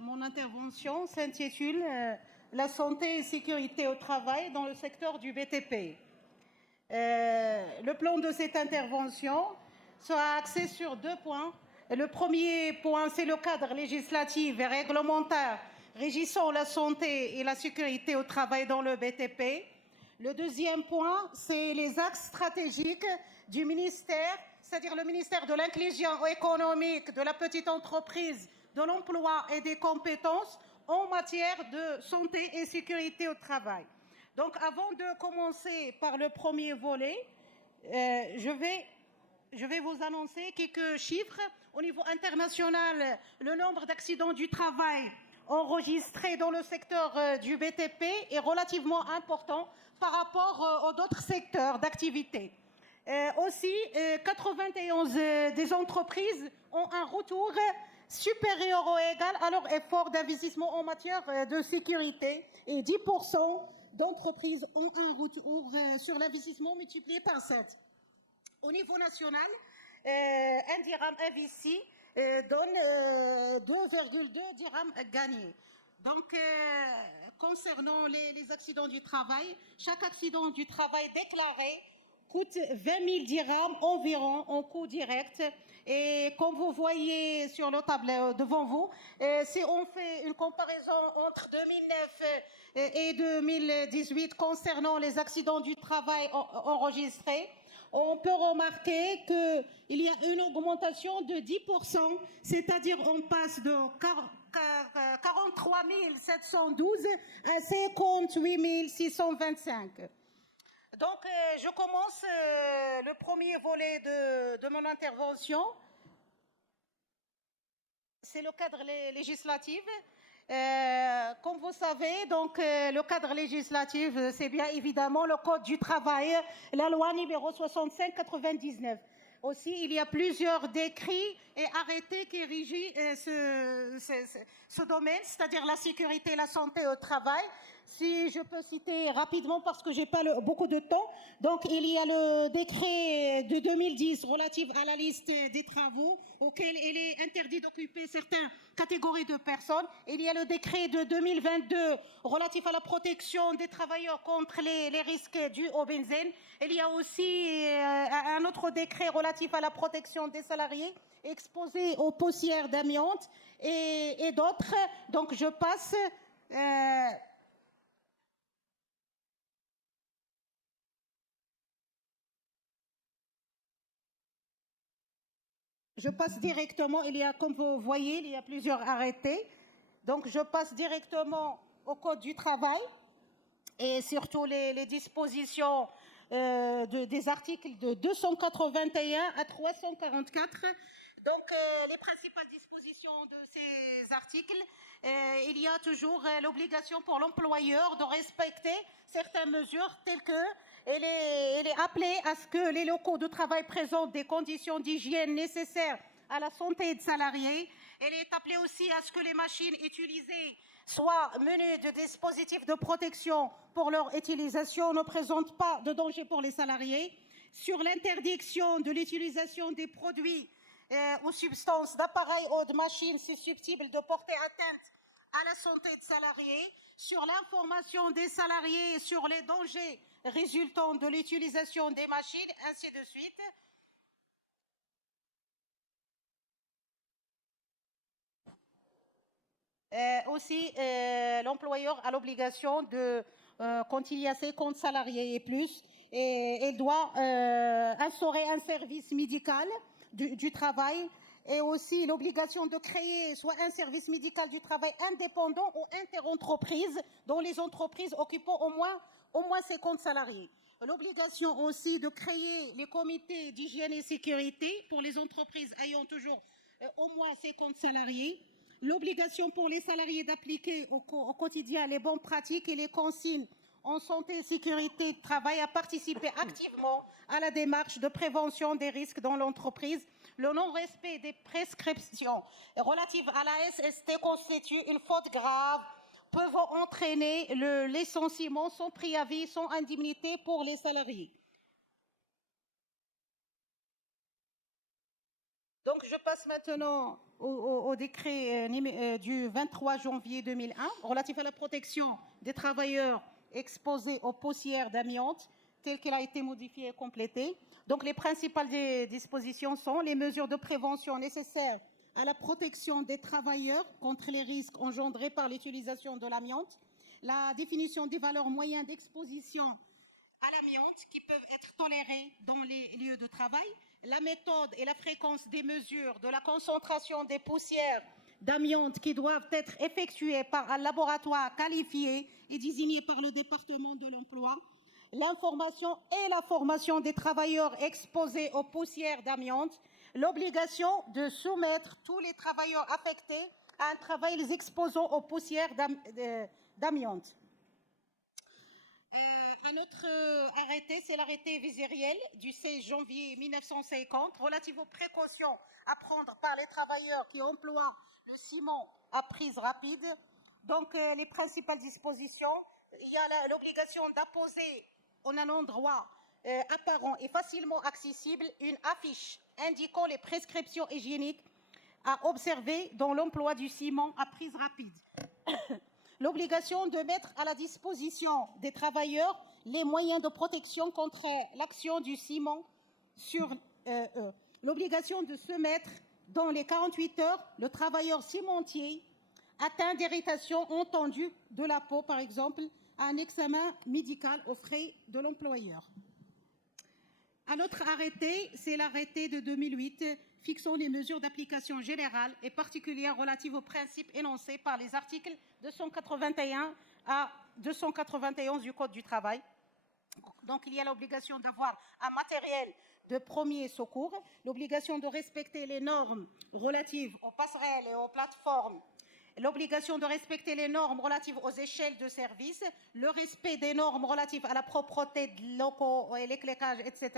Mon intervention s'intitule La santé et sécurité au travail dans le secteur du BTP. Le plan de cette intervention sera axé sur 2 points. Le premier point, c'est le cadre législatif et réglementaire régissant la santé et la sécurité au travail dans le BTP. Le deuxième point, c'est les axes stratégiques du ministère, c'est-à-dire le ministère de l'inclusion économique, de la petite entreprise, de l'emploi et des compétences en matière de santé et sécurité au travail. Donc, avant de commencer par le premier volet, je vais vous annoncer quelques chiffres. Au niveau international, le nombre d'accidents du travail enregistrés dans le secteur du BTP est relativement important par rapport aux autres secteurs d'activité. Aussi, 91 des entreprises ont un retour supérieur ou égal à leur effort d'investissement en matière de sécurité et 10% d'entreprises ont un retour sur l'investissement multiplié par 7. Au niveau national, un dirham investi donne 2,2 dirhams gagnés. Donc, concernant les accidents du travail, chaque accident du travail déclaré coûte 20 000 dirhams environ en coût direct. Et comme vous voyez sur le tableau devant vous, si on fait une comparaison entre 2009 et 2018 concernant les accidents du travail enregistrés, on peut remarquer qu'il y a une augmentation de 10%, c'est-à-dire on passe de 43 712 à 58 625. Donc, je commence le premier volet de mon intervention. C'est le cadre législatif. Comme vous savez, donc, le cadre législatif, c'est bien évidemment le Code du travail, la loi numéro 65/99. Aussi, il y a plusieurs décrets et arrêtés qui régissent ce domaine, c'est-à-dire la sécurité et la santé au travail. Si je peux citer rapidement parce que je n'ai pas beaucoup de temps. Donc, il y a le décret de 2010 relatif à la liste des travaux auxquels il est interdit d'occuper certaines catégories de personnes. Il y a le décret de 2022 relatif à la protection des travailleurs contre les risques dus au benzène. Il y a aussi un autre décret relatif à la protection des salariés exposés aux poussières d'amiante et d'autres. Donc, je passe... Je passe directement, comme vous voyez, il y a plusieurs arrêtés. Donc, je passe directement au Code du travail et surtout les dispositions des articles de 281 à 344. Donc, les principales dispositions de ces articles, il y a toujours l'obligation pour l'employeur de respecter certaines mesures telles que elle est appelée à ce que les locaux de travail présentent des conditions d'hygiène nécessaires à la santé des salariés. Elle est appelée aussi à ce que les machines utilisées soient munies de dispositifs de protection pour leur utilisation, ne présentent pas de danger pour les salariés. Sur l'interdiction de l'utilisation des produits ou substances d'appareils ou de machines susceptibles de porter atteinte à la santé des salariés, sur l'information des salariés sur les dangers résultant de l'utilisation des machines, ainsi de suite. Aussi, l'employeur a l'obligation de continuer à 50 salariés et plus, et il doit instaurer un service médical du travail, et aussi l'obligation de créer soit un service médical du travail indépendant ou interentreprise, dont les entreprises occupant au moins 50 salariés. L'obligation aussi de créer les comités d'hygiène et sécurité pour les entreprises ayant toujours au moins 50 salariés. L'obligation pour les salariés d'appliquer au quotidien les bonnes pratiques et les consignes en santé et sécurité de travail, à participer activement à la démarche de prévention des risques dans l'entreprise. Le non-respect des prescriptions relatives à la SST constitue une faute grave, pouvant entraîner le licenciement sans préavis, sans indemnité pour les salariés. Donc, Donc, je passe maintenant au décret du 23 janvier 2001 relatif à la protection des travailleurs exposés aux poussières d'amiante, tel qu'il a été modifié et complété. Donc, les principales dispositions sont les mesures de prévention nécessaires à la protection des travailleurs contre les risques engendrés par l'utilisation de l'amiante, la définition des valeurs moyennes d'exposition à l'amiante qui peuvent être tolérées dans les lieux de travail, la méthode et la fréquence des mesures de la concentration des poussières d'amiante qui doivent être effectuées par un laboratoire qualifié et désigné par le département de l'emploi, l'information et la formation des travailleurs exposés aux poussières d'amiante, l'obligation de soumettre tous les travailleurs affectés à un travail les exposant aux poussières d'amiante. Un autre arrêté, c'est l'arrêté vésériel du 16 janvier 1950 relatif aux précautions à prendre par les travailleurs qui emploient le ciment à prise rapide. Donc, les principales dispositions, il y a l'obligation d'apposer en un endroit apparent et facilement accessible une affiche indiquant les prescriptions hygiéniques à observer dans l'emploi du ciment à prise rapide. L'obligation de mettre à la disposition des travailleurs les moyens de protection contre l'action du ciment sur eux. L'obligation de se mettre dans les 48 heures le travailleur cimentier atteint d'irritation entendue de la peau, par exemple, à un examen médical aux frais de l'employeur. Un autre arrêté, c'est l'arrêté de 2008 fixant les mesures d'application générale et particulière relatives aux principes énoncés par les articles 281 à 291 du Code du travail. Donc, il y a l'obligation d'avoir un matériel de premier secours, l'obligation de respecter les normes relatives aux passerelles et aux plateformes, l'obligation de respecter les normes relatives aux échelles de service, le respect des normes relatives à la propreté des locaux et l'éclairage, etc.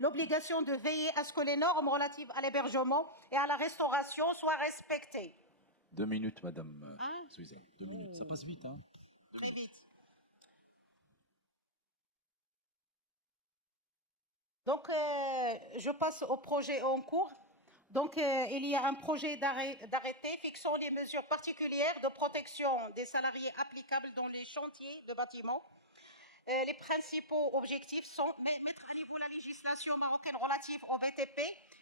L'obligation de veiller à ce que les normes relatives à l'hébergement et à la restauration soient respectées. 2 minutes, Madame Suzanne. 2 minutes. Ça passe vite, hein? Très vite. Donc, je passe au projet en cours. Donc, il y a un projet d'arrêté fixant les mesures particulières de protection des salariés applicables dans les chantiers de bâtiments. Les principaux objectifs sont mettre à niveau la législation marocaine relative au BTP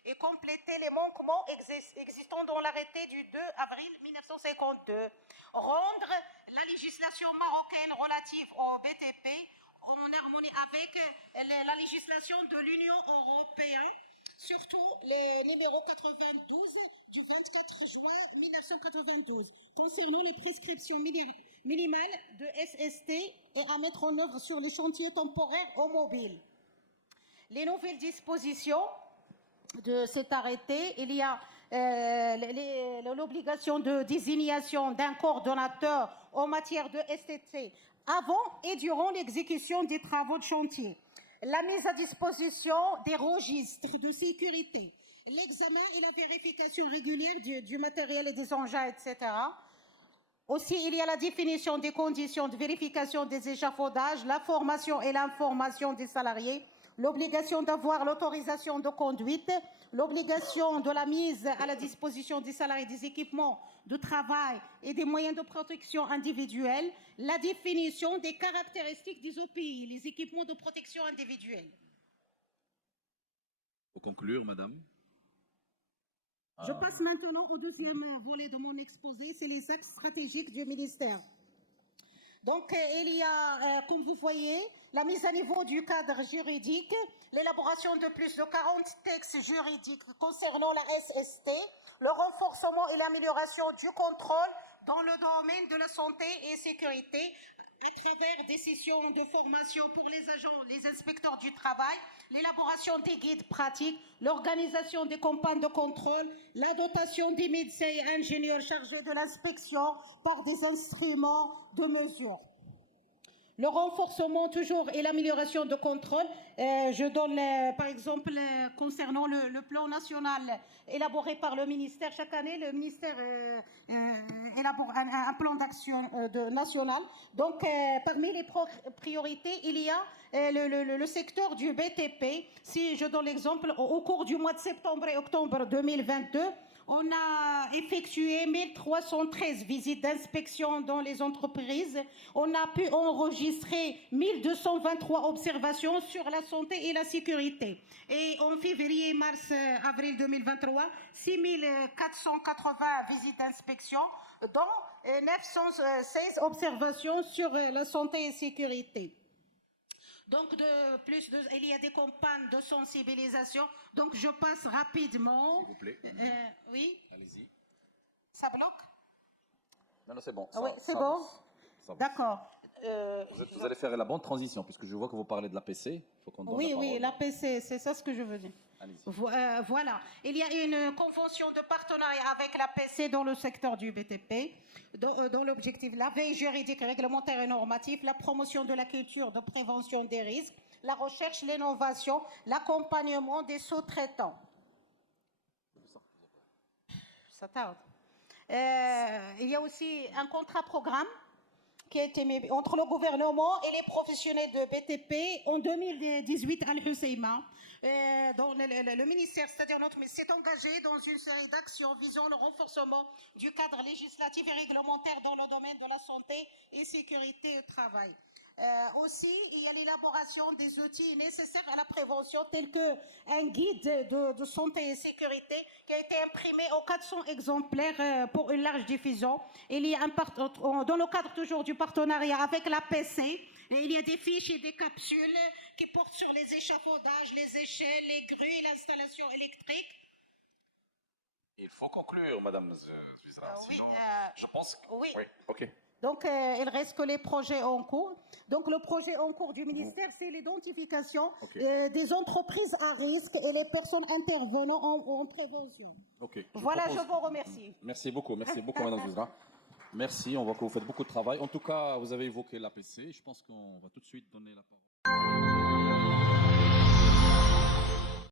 et compléter les manquements existants dans l'arrêté du 2 avril 1952. Rendre la législation marocaine relative au BTP en harmonie avec la législation de l'Union européenne, surtout le numéro 92 du 24 juin 1992, concernant les prescriptions minimales de SST et à mettre en œuvre sur les chantiers temporaires ou mobiles. Les nouvelles dispositions de cet arrêté, il y a l'obligation de désignation d'un coordonnateur en matière de SST avant et durant l'exécution des travaux de chantier, la mise à disposition des registres de sécurité, l'examen et la vérification régulière du matériel et des engins, etc. Aussi, il y a la définition des conditions de vérification des échafaudages, la formation et l'information des salariés, l'obligation d'avoir l'autorisation de conduite, l'obligation de la mise à la disposition des salariés des équipements de travail et des moyens de protection individuelle, la définition des caractéristiques des OPI, les équipements de protection individuelle. Pour conclure, Madame. Je passe maintenant au deuxième volet de mon exposé, c'est les axes stratégiques du ministère. Donc, il y a, comme vous voyez, la mise à niveau du cadre juridique, l'élaboration de plus de 40 textes juridiques concernant la SST, le renforcement et l'amélioration du contrôle dans le domaine de la santé et sécurité, à travers des sessions de formation pour les agents, les inspecteurs du travail, l'élaboration des guides pratiques, l'organisation des campagnes de contrôle, la dotation des médecins et ingénieurs chargés de l'inspection par des instruments de mesure. Le renforcement toujours et l'amélioration de contrôle. Je donne par exemple concernant le plan national élaboré par le ministère. Chaque année, le ministère élabore un plan d'action national. Donc, parmi les priorités, il y a le secteur du BTP. Si je donne l'exemple, au cours du mois de septembre et octobre 2022, on a effectué 1313 visites d'inspection dans les entreprises. On a pu enregistrer 1223 observations sur la santé et la sécurité. Et en février, mars, avril 2023, 6480 visites d'inspection, dont 916 observations sur la santé et sécurité. Donc, il y a des campagnes de sensibilisation. Donc, je passe rapidement. S'il vous plaît. Oui. Allez-y. Ça bloque? Non, c'est bon. Oui, c'est bon. D'accord. Vous allez faire la bonne transition, puisque je vois que vous parlez de l'APC. Il faut qu'on donne la parole. Oui, l'APC, c'est ça ce que je veux dire. Voilà. Il y a une convention de partenariat avec l'APC dans le secteur du BTP, dont l'objectif, la veille juridique, réglementaire et normative, la promotion de la culture de prévention des risques, la recherche, l'innovation, l'accompagnement des sous-traitants. Ça tarde. Il y a aussi un contrat-programme qui a été mis entre le gouvernement et les professionnels de BTP en 2018 à l'Husseima, dont le ministère, c'est-à-dire notre ministère, s'est engagé dans une série d'actions visant le renforcement du cadre législatif et réglementaire dans le domaine de la santé et sécurité au travail. Aussi, il y a l'élaboration des outils nécessaires à la prévention, tels qu'un guide de santé et sécurité qui a été imprimé en 400 exemplaires pour une large diffusion. Il y a dans le cadre toujours du partenariat avec l'APC, il y a des fiches et des capsules qui portent sur les échafaudages, les échelles, les grues et l'installation électrique. Il faut conclure, Madame Zuizra. Oui, sinon, je pense que... Oui. OK. Donc, il reste que les projets en cours. Donc, le projet en cours du ministère, c'est l'identification des entreprises à risque et les personnes intervenant en prévention. OK. Voilà, je vous remercie. Merci beaucoup, Madame Zuizra. Merci, on voit que vous faites beaucoup de travail. En tout cas, vous avez évoqué l'APC. Je pense qu'on va tout de suite donner la parole.